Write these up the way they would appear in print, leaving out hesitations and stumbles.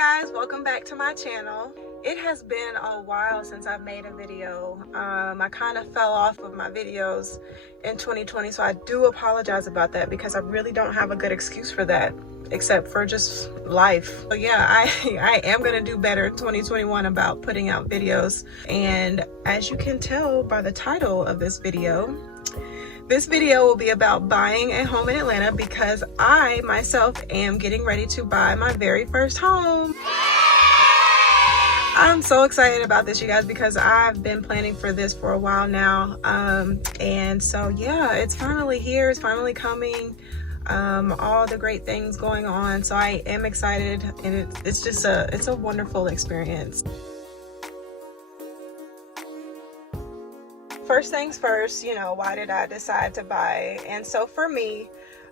guys, welcome back to my channel. It has been a while since I've made a video. I kind of fell off of my videos in 2020, so I do apologize about that because I really don't have a good excuse for that except for just life. So yeah, I am gonna do better in 2021 about putting out videos. And as you can tell by the title of this video will be about buying a home in Atlanta because I myself am getting ready to buy my very first home. I'm so excited about this, you guys, because I've been planning for this for a while now. And so yeah, it's finally here, it's finally coming. All the great things going on. So I am excited, and it's a wonderful experience. First things first, why did I decide to buy? And so for me,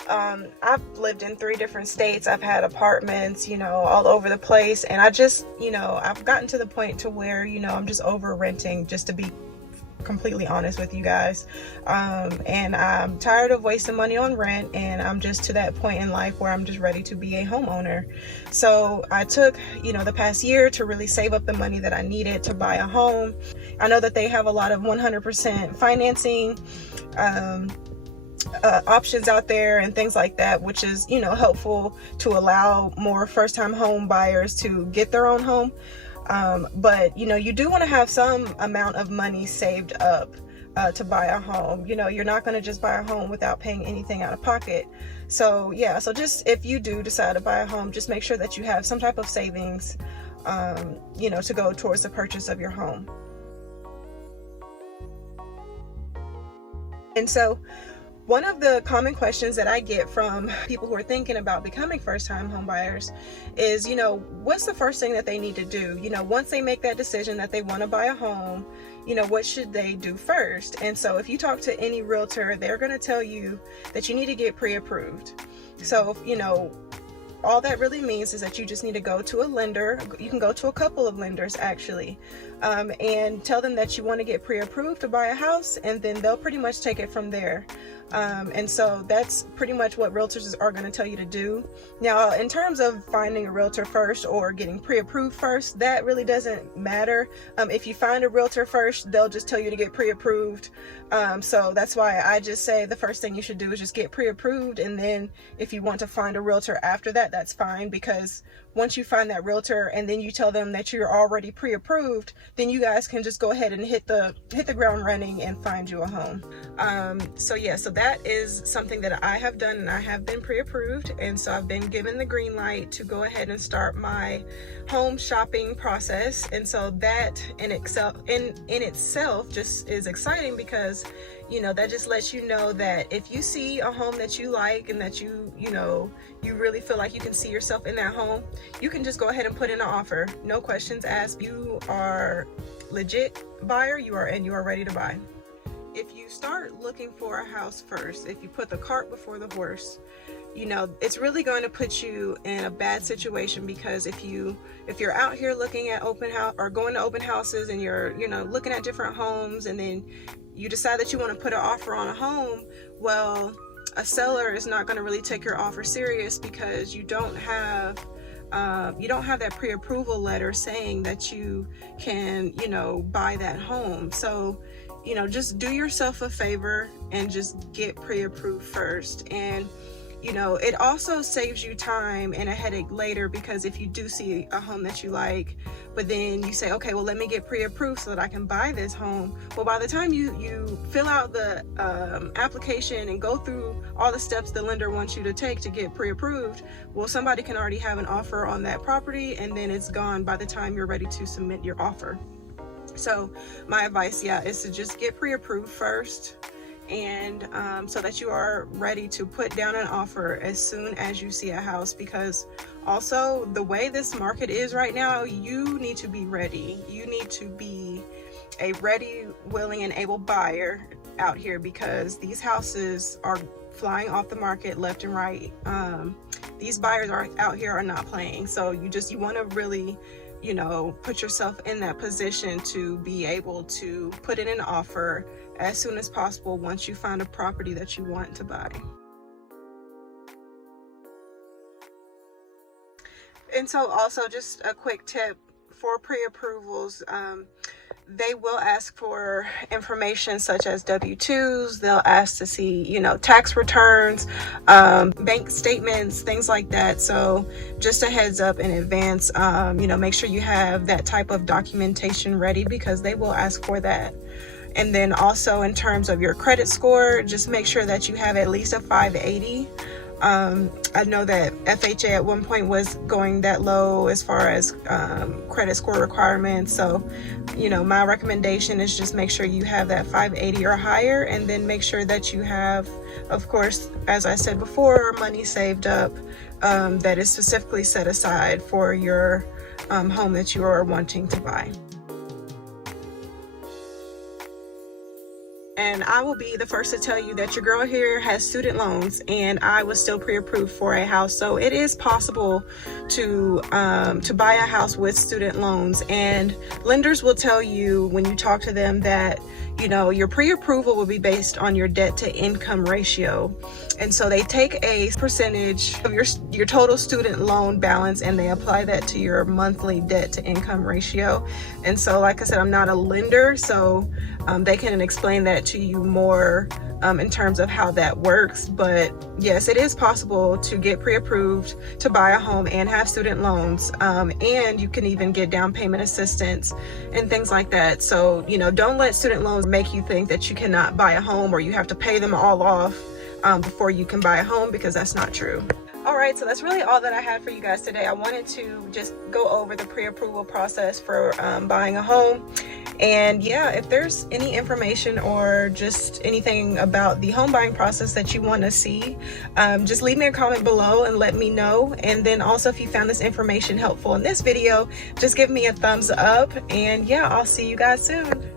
I've lived in 3 different states. I've had apartments, all over the place. And I just, I've gotten to the point to where, I'm just over renting, just to be completely honest with you guys. And I'm tired of wasting money on rent, and I'm just to that point in life where I'm just ready to be a homeowner. So I took, the past year to really save up the money that I needed to buy a home. I know that they have a lot of 100% financing options out there and things like that, which is, helpful to allow more first-time home buyers to get their own home. But you do want to have some amount of money saved up to buy a home. You're not going to just buy a home without paying anything out of pocket. So yeah, so just if you do decide to buy a home, just make sure that you have some type of savings, to go towards the purchase of your home. And so one of the common questions that I get from people who are thinking about becoming first-time home buyers is, what's the first thing that they need to do? Once they make that decision that they want to buy a home, what should they do first? And so if you talk to any realtor, they're going to tell you that you need to get pre-approved. So, all that really means is that you just need to go to a lender. You can go to a couple of lenders actually, and tell them that you want to get pre-approved to buy a house, and then they'll pretty much take it from there. And so that's pretty much what realtors are going to tell you to do. Now, in terms of finding a realtor first or getting pre-approved first, that really doesn't matter. If you find a realtor first, they'll just tell you to get pre-approved. So that's why I just say the first thing you should do is just get pre-approved, and then if you want to find a realtor after that, that's fine, because once you find that realtor and then you tell them that you're already pre-approved, then you guys can just go ahead and hit the ground running and find you a home. So yeah, so that is something that I have done, and I have been pre-approved, and so I've been given the green light to go ahead and start my home shopping process. And so that in itself just is exciting, because that just lets you know that if you see a home that you like and that you really feel like you can see yourself in that home, you can just go ahead and put in an offer, no questions asked. You are legit buyer, you are ready to buy. If you start looking for a house first, if you put the cart before the horse, it's really going to put you in a bad situation, because if you're out here looking at open house or going to open houses, and you're looking at different homes, and then you decide that you want to put an offer on a home, well, a seller is not going to really take your offer serious, because you don't have that pre-approval letter saying that you can buy that home. So just do yourself a favor and just get pre-approved first. And it also saves you time and a headache later, because if you do see a home that you like, but then you say, okay, well, let me get pre-approved so that I can buy this home. Well, by the time you fill out the application and go through all the steps the lender wants you to take to get pre-approved, well, somebody can already have an offer on that property, and then it's gone by the time you're ready to submit your offer. So my advice, is to just get pre-approved first, and so that you are ready to put down an offer as soon as you see a house. Because also, the way this market is right now, you need to be ready. You need to be a ready, willing, and able buyer out here, because these houses are flying off the market left and right. These buyers out here are not playing. So you want to really put yourself in that position to be able to put in an offer as soon as possible once you find a property that you want to buy. And so also just a quick tip for pre-approvals, they will ask for information such as W-2s. They'll ask to see, tax returns, bank statements, things like that. So just a heads up in advance, make sure you have that type of documentation ready because they will ask for that. And then also in terms of your credit score, just make sure that you have at least a 580. I know that FHA at one point was going that low as far as credit score requirements. So, my recommendation is just make sure you have that 580 or higher, and then make sure that you have, of course, as I said before, money saved up that is specifically set aside for your home that you are wanting to buy. And I will be the first to tell you that your girl here has student loans, and I was still pre-approved for a house. So it is possible to buy a house with student loans, and lenders will tell you when you talk to them that your pre-approval will be based on your debt to income ratio. And so they take a percentage of your total student loan balance and they apply that to your monthly debt to income ratio. And so, like I said, I'm not a lender, so they can explain that to you more in terms of how that works. But yes, it is possible to get pre-approved to buy a home and have student loans, and you can even get down payment assistance and things like that. So don't let student loans make you think that you cannot buy a home or you have to pay them all off before you can buy a home, because that's not true. All right, so that's really all that I had for you guys today. I wanted to just go over the pre-approval process for buying a home. And yeah, if there's any information or just anything about the home buying process that you want to see, just leave me a comment below and let me know. And then also, if you found this information helpful in this video, just give me a thumbs up. And yeah, I'll see you guys soon.